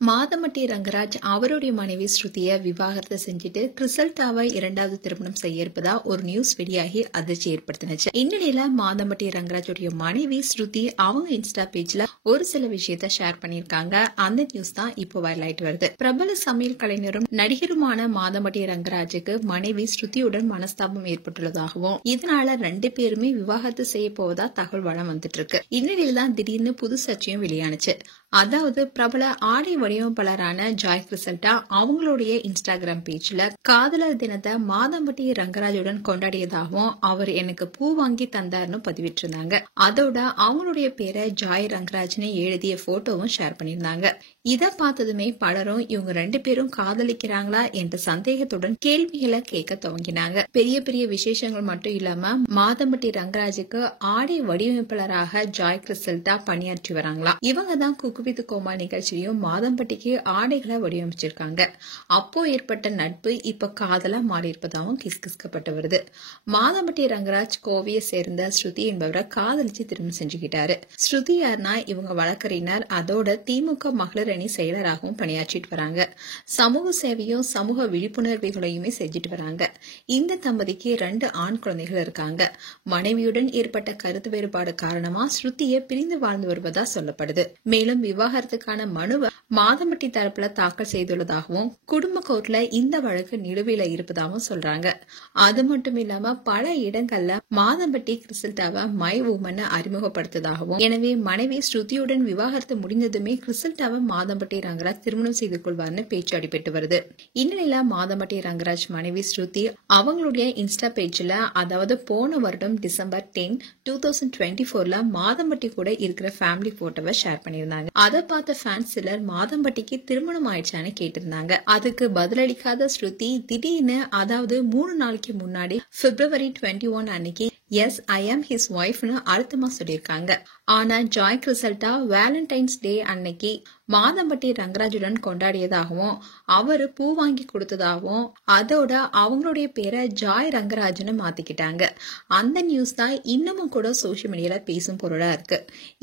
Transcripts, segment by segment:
மாதமட்டி ரங்கராஜ் அவருடைய மனைவி ஸ்ருதியை விவாகரத்து செஞ்சுட்டு கிறிசல்டாவை இரண்டாவது திருமணம் செய்ய இருப்பதா ஒரு நியூஸ் வெளியாகி அதிர்ச்சி ஏற்படுத்தினுச்சு. இந்நிலையில மாதமட்டி ரங்கராஜுடைய மனைவி ஸ்ருதி அவங்க இன்ஸ்டா பேஜ்ல ஒரு சில விஷயத்த ஷேர் பண்ணிருக்காங்க. அந்த நியூஸ் தான் இப்போ வைரல் ஆயிட்டு வருது. பிரபல சமையல் கலைஞரும் நடிகருமான மாதமட்டி ரங்கராஜுக்கு மனைவி ஸ்ருதியுடன் மனஸ்தாபம் ஏற்பட்டுள்ளதாகவும் இதனால ரெண்டு பேருமே விவாகரத்து செய்ய போவதா தகவல் வளம் வந்துட்டு இருக்கு. இந்நிலையில தான் திடீர்னு புது சர்ச்சையும் வெளியானுச்சு. அதாவது பிரபல ஆடை வடிவமைப்பாளரான ஜாய் கிறிசல்டா அவங்களுடைய இன்ஸ்டாகிராம் பேஜ்ல காதலர் தினத்தை மாதம்பட்டி ரங்கராஜுடன் கொண்டாடியதாகவும் அவர் எனக்கு பூ வாங்கி தந்தார்னு பதிவிட்டிருந்தாங்க. அதோட அவங்களுடைய பேரை ஜாய் ரங்கராஜ்னு எழுதிய போட்டோவும் ஷேர் பண்ணியிருந்தாங்க. இத பார்த்ததுமே பலரும் இவங்க ரெண்டு பேரும் காதலிக்கிறாங்களா என்ற சந்தேகத்துடன் கேள்விகளை கேட்க துவங்கினாங்க. பெரிய பெரிய விசேஷங்கள் மட்டும் இல்லாம மாதம்பட்டி ரங்கராஜுக்கு ஆடை வடிவமைப்பாளராக ஜாய் கிறிசல்டா பணியாற்றி வராங்களா. இவங்க தான் குக்கு வித் கோமாளி நிகழ்ச்சியிலும் மாதம்பட்டிக்கு ஆடைகளை வடிவமைச்சிருக்காங்க. அப்போ ஏற்பட்ட நட்பு இப்ப காதலா மாறி இருப்பதாகவும் கிஸ்கிஸ்கப்பட்டு வருது. மாதம்பட்டி ரங்கராஜ் கோவையை சேர்ந்த ஸ்ருதி என்பவரை காதலிச்சு திருமணம் செஞ்சுக்கிட்டாரு. ஸ்ருதி யார்னா இவங்க வழக்கறிஞர், அதோட திமுக மகளிர் அணி செயலராகவும் பணியாற்றிட்டு வராங்க. சமூக சேவையும் சமூக விழிப்புணர்வுகளையுமே செஞ்சுட்டு வராங்க. இந்த தம்பதிக்கு 2 ஆண் குழந்தைகள் இருக்காங்க. மனைவியுடன் ஏற்பட்ட கருத்து வேறுபாடு காரணமா ஸ்ருதியை பிரிந்து வாழ்ந்து வருவதா சொல்லப்படுது. மேலும் விவாகரத்துக்கான மனுவை மாதம்பட்டி தரப்புல தாக்கல் செய்துள்ளதாகவும் குடும்ப கோர்ட்ல இந்த வழக்கு நிலுவையில இருப்பதாகவும் சொல்றாங்க. அது மட்டும் இல்லாம பல இடங்கள்ல மாதம்பட்டி கிறிசல்டாவை மை உமன் அறிமுகப்படுத்ததாகவும், எனவே மனைவி ஸ்ருதியுடன் விவாகரத்து முடிந்ததுமே கிறிசல்டாவை மாதம்பட்டி ரங்கராஜ் திருமணம் செய்து கொள்வார்னு பேச்சு அடிபட்டு வருது. இந்நிலையில மாதம்பட்டி ரங்கராஜ் மனைவி ஸ்ருதி அவங்களுடைய இன்ஸ்டா பேஜ்ல, அதாவது போன வருடம் டிசம்பர் 10, 2024 மாதம்பட்டி கூட இருக்கிற ஃபேமிலி போட்டோவை ஷேர் பண்ணியிருந்தாங்க. அதை பார்த்த ஃபேன்ஸ் சிலர் மாதம்பட்டிக்கு திருமணம் ஆயிடுச்சான்னு கேட்டிருந்தாங்க. அதுக்கு பதிலளிக்காத ஸ்ருதி திடீர்னு, அதாவது 3 நாளைக்கு முன்னாடி February 21 அன்னைக்கு எஸ் ஐ ஆம் ஹிஸ் ஒய்ஃப்னு அழுத்தமா சொல்லியிருக்காங்க. ஆனா ஜாய் கிறிசல்டா வேலண்டைன்ஸ் டே அன்னைக்கு மாதம்பட்டி ரங்கராஜுடன் கொண்டாடியதாகவும் அவரு பூ வாங்கி கொடுத்ததாகவும் அதோட அவங்களுடைய பேரை ஜாய் ரங்கராஜ்னு மாத்திக்கிட்டாங்க. அந்த நியூஸ் தான் இன்னமும் கூட சோசியல் மீடியால பேசும் பொருளா இருக்கு.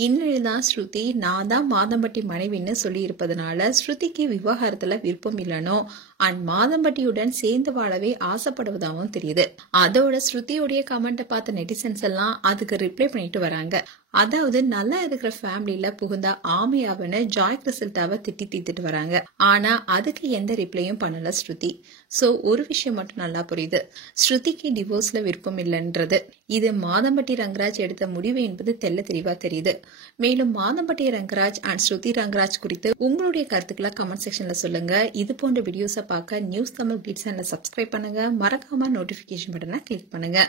இந்நிலையில்தான் ஸ்ருதி நான் தான் மாதம்பட்டி மனைவின்னு சொல்லி இருப்பதனால ஸ்ருதிக்கு விவாகரத்துல விருப்பம் இல்லனோ அண்ட் மாதம்பட்டியுடன் சேர்ந்து வாழவே ஆசைப்படுவதாகவும் தெரியுது. அதோட ஸ்ருதியுடைய கமெண்ட் பார்த்த நெட்டிசன்ஸ் எல்லாம் அதுக்கு ரிப்ளை பண்ணிட்டு வராங்க. அதாவது நல்லா இருக்கிற ஃபேமிலியில புகுந்தா ஆமையாவன்னு ஜாய் கிறிசல்டாவை திட்டி தீர்த்துட்டு வராங்க. ஆனா அதுக்கு எந்த ரிப்ளையும் பண்ணல ஸ்ருதி. சோ ஒரு விஷயம் மட்டும் நல்லா புரியுது, ஸ்ருதிக்கு டிவோர்ஸ்ல விருப்பம் இல்லைன்றது. இது மாதம்பட்டி ரங்கராஜ் எடுத்த முடிவு என்பது தெல்ல தெளிவா தெரியுது. மேலும் மாதம்பட்டி ரங்கராஜ் அண்ட் ஸ்ருதி ரங்கராஜ் குறித்து உங்களுடைய கருத்துக்களை கமெண்ட் செக்ஷன்ல சொல்லுங்க. இது போன்ற வீடியோஸை பார்க்க நியூஸ் தமிழ் கிட்ஸ் சேனலை சப்ஸ்கிரைப் பண்ணுங்க. மறக்காம நோட்டிபிகேஷன் பட்டனை கிளிக் பண்ணுங்க.